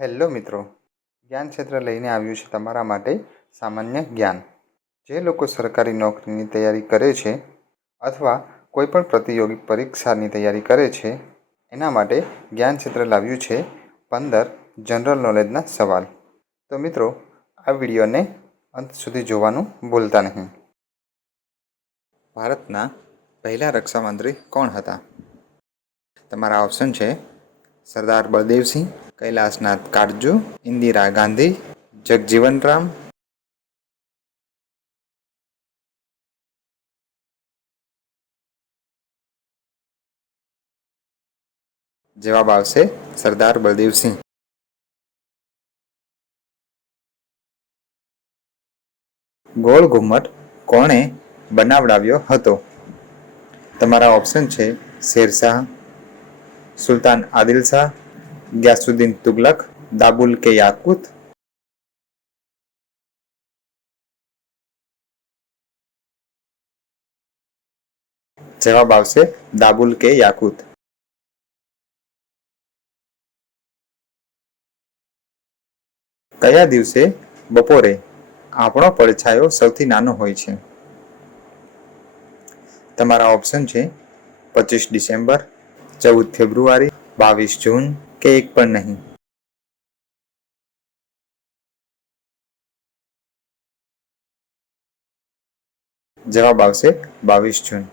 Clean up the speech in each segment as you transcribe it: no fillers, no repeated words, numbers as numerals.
Hello મિત્રો, જ્ઞાન ક્ષેત્ર લઈને આવ્યું છે તમારા માટે સામાન્ય જ્ઞાન. જે લોકો સરકારી નોકરીની તૈયારી કરે છે અથવા કોઈપણ પ્રતિયોગી પરીક્ષાની તૈયારી કરે છે એના માટે જ્ઞાન ક્ષેત્ર લાવ્યું છે 15 જનરલ નોલેજના સવાલ. તો મિત્રો, આ વિડીયોને અંત સુધી જોવાનું ભૂલતા નહીં. ભારતના પહેલા રક્ષામંત્રી કોણ હતા? તમારા ઓપ્શન છે સરદાર બળદેવસિંહ, કૈલાસનાથ કાટજુ, ઇન્દિરા ગાંધી, જગજીવન રામ. જવાબ આવશે સરદાર બળદેવસિંહ. ગોળ ઘુમ્મટ કોણે બનાવડાવ્યો હતો? તમારા ઓપ્શન છે શેરશાહ, સુલતાન આદિલ શાહ, ગ્યાસુદ્દીન તુગલક, દાબુલ કે યાકૂત. જવાબ આવશે દાબુલ કે યાકૂત. કયા દિવસે બપોરે આપણો પડછાયો સૌથી નાનો હોય છે? તમારા ઓપ્શન છે 25 ડિસેમ્બર, 14 ફેબ્રુઆરી, 22 જૂન કે એક પણ નહીં. જવાબ આવશે 22 જૂન.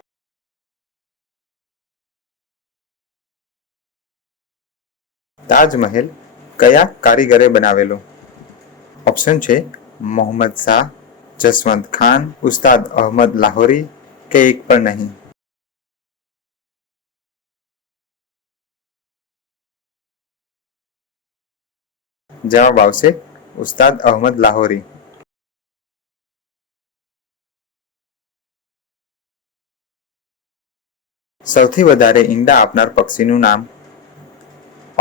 તાજમહેલ કયા કારીગરે બનાવેલો? ઓપ્શન છે મોહમ્મદ શાહ, જસવંત ખાન, ઉસ્તાદ અહમદ લાહોરી કે એક પણ નહીં. જવાબ આવશે ઉસ્તાદ અહમદ લાહોરી. સૌથી વધારે ઈંડા આપનાર પક્ષીનું નામ?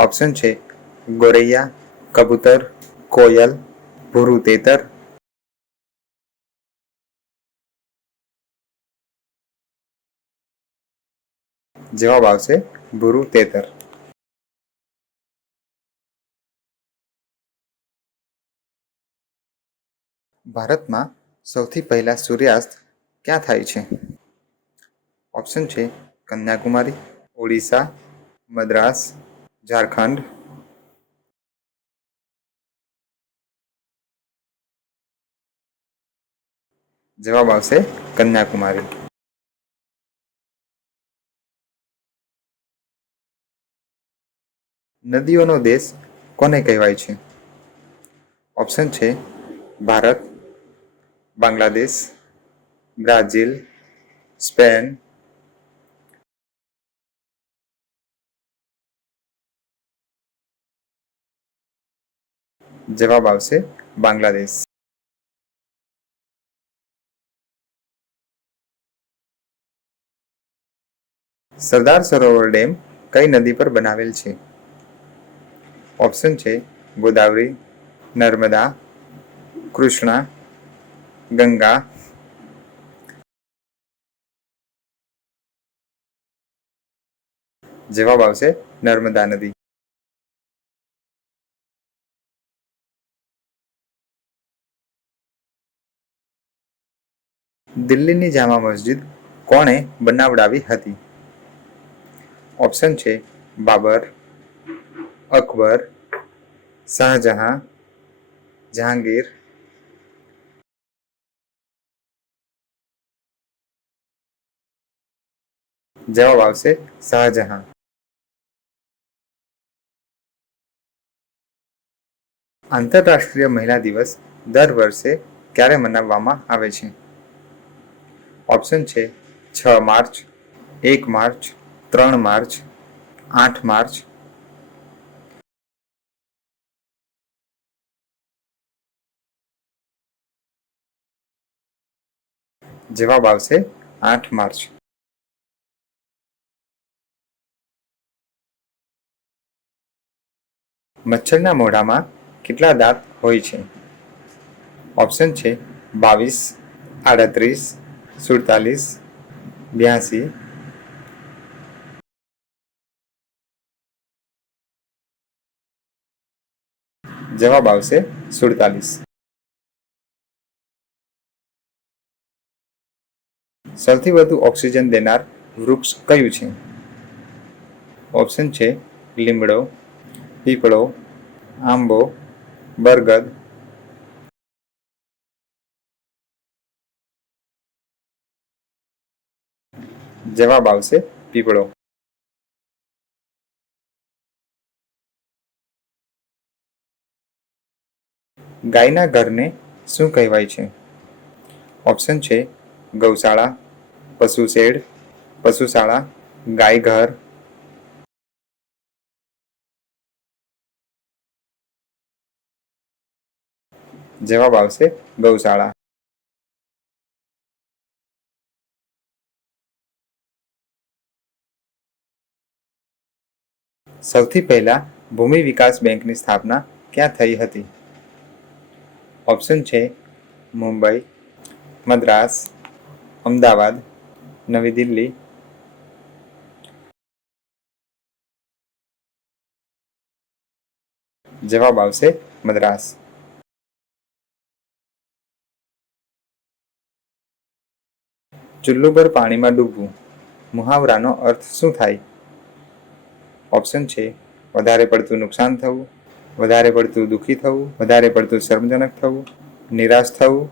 ઓપ્શન છે ગોરૈયા, કબૂતર, કોયલ, ભૂરું તેતર. જવાબ આવશે ભૂરું તેતર. ભારતમાં સૌથી પહેલા સૂર્યાસ્ત ક્યાં થાય છે? ઓપ્શન છે કન્યાકુમારી, ઓડિશા, મદ્રાસ, ઝારખંડ. જવાબ આવશે કન્યાકુમારી. નદીઓનો દેશ કોને કહેવાય છે? ઓપ્શન છે ભારત, બાંગ્લાદેશ, બ્રાઝિલ, સ્પેન. જવાબ આવશે બાંગ્લાદેશ. સરદાર સરોવર ડેમ કઈ નદી પર બનાવેલ છે? ઓપ્શન છે ગોદાવરી, નર્મદા, કૃષ્ણા, ગંગા. જવાબ આવશે નર્મદા નદી. દિલ્હીની જામા મસ્જિદ કોણે બનાવડાવી હતી? ઓપ્શન છે બાબર, અકબર, શાહજહાં, જહાંગીર. જવાબ આવશે શાહજહાં. આંતરરાષ્ટ્રીય મહિલા દિવસ દર વર્ષે ક્યારે મનાવવામાં આવે છે? ઓપ્શન છે 6 માર્ચ, 1 માર્ચ, 3 માર્ચ, 8 માર્ચ. જવાબ આવશે 8 માર્ચ. મચ્છરના મોઢામાં કેટલા દાંત હોય છે? ઓપ્શન છે 22, 38, 47, 82. જવાબ આવશે 47. સૌથી વધુ ઓક્સિજન દેનાર વૃક્ષ કયું છે? ઓપ્શન છે લીમડો, પીપળો, આંબો, બરગદ. જવાબ આવશે પીપળો. ગાયના ઘરને શું કહેવાય છે? ઓપ્શન છે ગૌશાળા, પશુ શેડ, પશુશાળા, ગાય ઘર. જવાબ આવશે ગૌશાળા. સૌથી પહેલા ભૂમિ વિકાસ બેંકની સ્થાપના ક્યાં થઈ હતી? ઓપ્શન છે મુંબઈ, મદ્રાસ, અમદાવાદ, નવી દિલ્હી. જવાબ આવશે મદ્રાસ. ચુલ્લુ પર પાણીમાં ડૂબવું મુહાવરાનો અર્થ શું થાય? ઓપ્શન છે વધારે પડતું નુકસાન થવું, વધારે પડતું દુઃખી થવું, વધારે પડતું શર્મજનક થવું, નિરાશ થવું.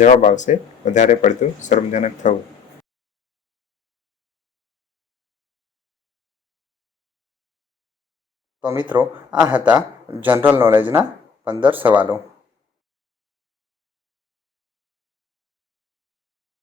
જવાબ આવશે વધારે પડતું શર્મજનક થવું. તો મિત્રો, આ હતા જનરલ નોલેજના 15 સવાલો.